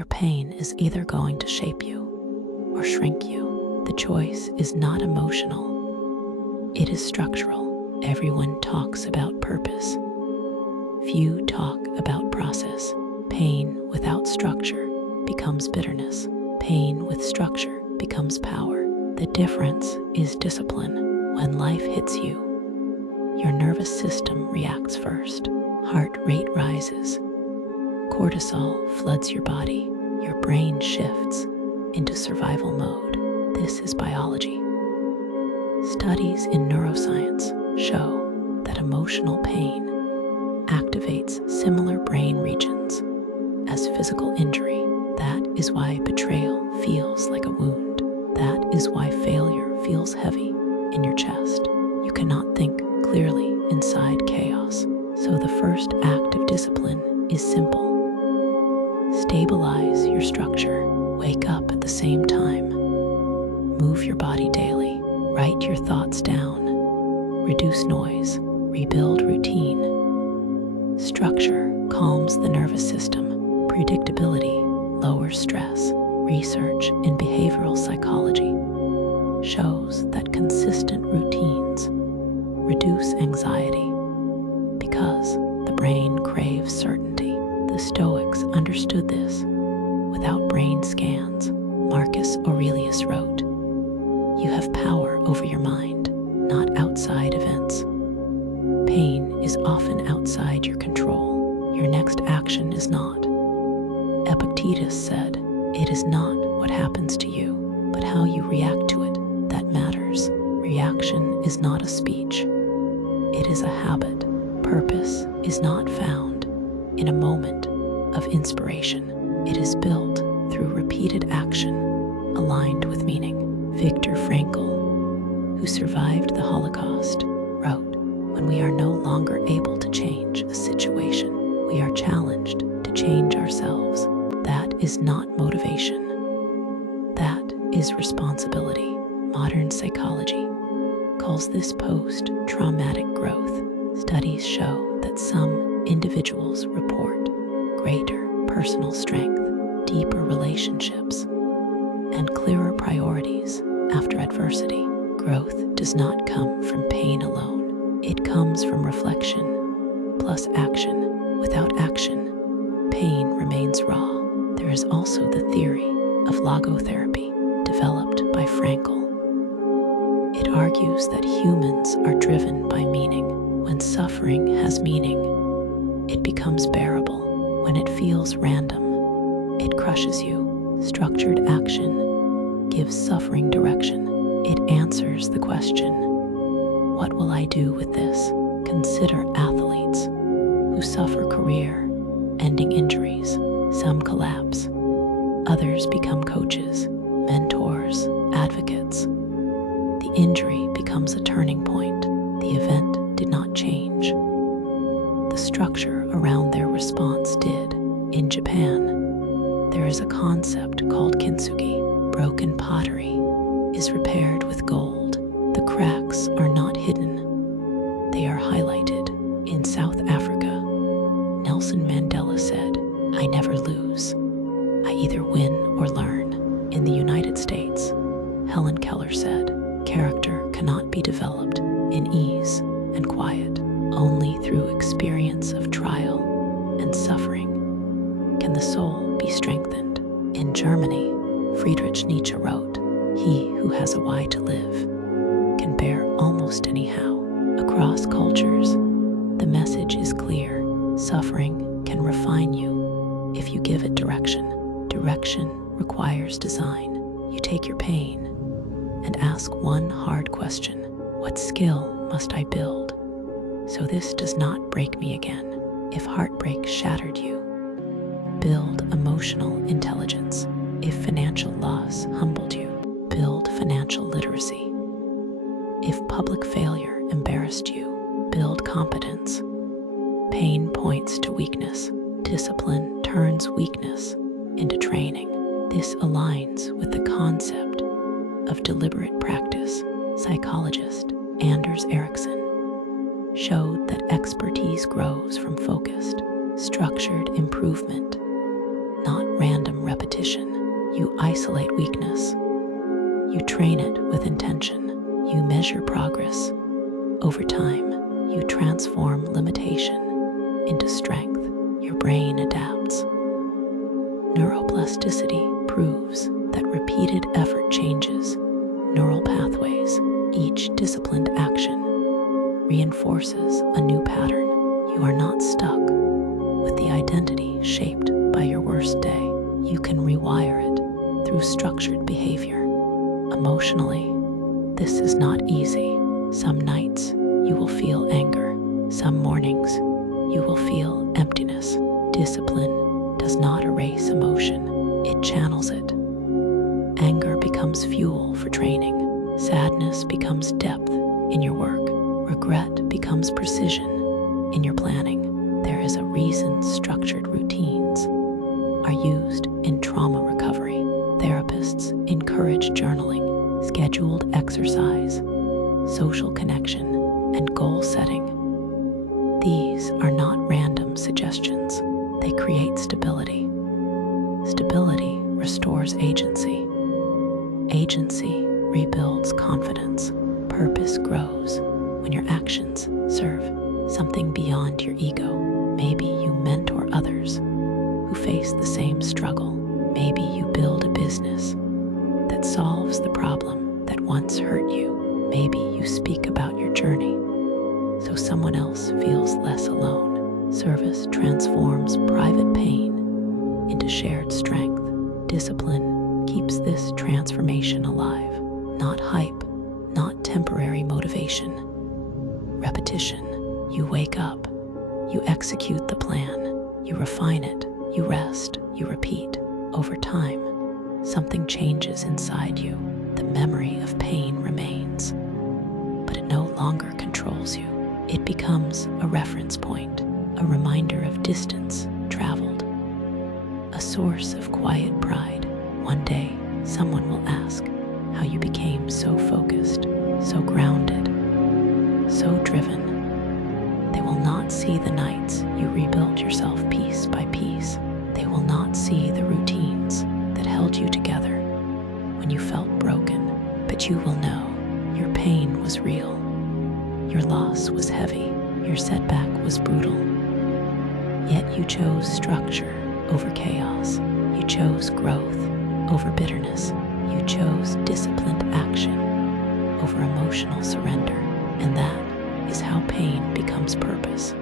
Your pain is either going to shape you or shrink you. The choice is not emotional, it is structural. Everyone talks about purpose. Few talk about process. Pain without structure becomes bitterness. Pain with structure becomes power. The difference is discipline. When life hits you, your nervous system reacts first. Heart rate rises. Cortisol floods your body. Your brain shifts into survival mode. This is biology. Studies in neuroscience show that emotional pain activates similar brain regions as physical injury. That is why betrayal feels like a wound. That is why failure feels heavy in your chest. You cannot think clearly inside chaos. So the first act of discipline is simple. Stabilize your structure. Wake up at the same time. Move your body daily. Write your thoughts down. Reduce noise. Rebuild routine. Structure calms the nervous system. Predictability lowers stress. Research in behavioral psychology shows that consistent routines reduce anxiety because the brain craves certainty. The Stoics understood this without brain scans. Marcus Aurelius wrote, "You have power over your mind, not outside events. Pain is often outside your control. Your next action is not." Epictetus said, "It is not what happens to you, but how you react to it that matters." Reaction is not a speech. It is a habit. Purpose is not found in a moment of inspiration. It is built through repeated action aligned with meaning. Viktor Frankl, who survived the Holocaust, wrote, "When we are no longer able to change a situation, we are challenged to change ourselves." That is not motivation. That is responsibility. Modern psychology calls this post-traumatic growth. Studies show that some individuals report greater personal strength, deeper relationships, and clearer priorities after adversity. Growth does not come from pain alone. It comes from reflection plus action. Without action, pain remains raw. There is also the theory of logotherapy developed by Frankl. It argues that humans are driven by meaning. When suffering has meaning, it becomes bearable. When it feels random, it crushes you. Structured action gives suffering direction. It answers the question, what will I do with this? Consider athletes who suffer career-ending injuries. Some collapse. Others become coaches, mentors, advocates. The injury becomes a turning point. The event did not change. The structure around their response did. In Japan, there is a concept called kintsugi. Broken pottery is repaired with gold. The cracks are not hidden. They are highlighted. In South Africa, Nelson Mandela said, "I never lose. I either win or learn." In the United States, Helen Keller said, "Character cannot be developed in ease and quiet. Only through experience of trial and suffering can the soul be strengthened." In Germany, Friedrich Nietzsche wrote, "He who has a why to live can bear almost anyhow." Across cultures, the message is clear. Suffering can refine you if you give it direction. Direction requires design. You take your pain and ask one hard question: what skill must I build so this does not break me again? If heartbreak shattered you, build emotional intelligence. If financial loss humbled you, build financial literacy. If public failure embarrassed you, build competence. Pain points to weakness. Discipline turns weakness into training. This aligns with the concept of deliberate practice. Psychologist Anders Ericsson showed that expertise grows from focused, structured improvement, not random repetition. repetition. You isolate weakness. You train it with intention. You measure progress. Over time, you transform limitation into strength. Your brain adapts. Neuroplasticity proves that repeated effort changes neural pathways. Each disciplined action reinforces a new pattern. You are not stuck with the identity shaped by your worst day. You can rewire it through structured behavior. Emotionally, this is not easy. Some nights you will feel anger. Some mornings you will feel emptiness. Discipline does not erase emotion, it channels it. Anger becomes fuel for training. Sadness becomes depth in your work. Regret becomes precision in your planning. There is a reason structured routines are used in trauma recovery. Therapists encourage journaling, scheduled exercise, social connection, and goal setting. These are not random suggestions. They create stability. Stability restores agency. Agency rebuilds confidence. Purpose grows when your actions serve something beyond your ego. Maybe you mentor others who face the same struggle. Maybe you build a business that solves the problem that once hurt you. Maybe you speak about your journey so someone else feels less alone. Service transforms private pain into shared strength. Discipline keeps this transformation alive. Not hype, not temporary motivation. Repetition. You wake up, you execute the plan, you refine it, you rest, you repeat. Over time, something changes inside you. The memory of pain remains, but it no longer controls you. It becomes a reference point, a reminder of distance traveled, a source of quiet pride. One day, someone will ask how you became so focused, so grounded, so driven. They will not see the nights you rebuilt yourself piece by piece. They will not see the routines that held you together when you felt broken, but you will know your pain was real. Your loss was heavy. Your setback was brutal. Yet you chose structure over chaos. You chose growth over bitterness. You chose disciplined action over emotional surrender. And that is how pain becomes purpose.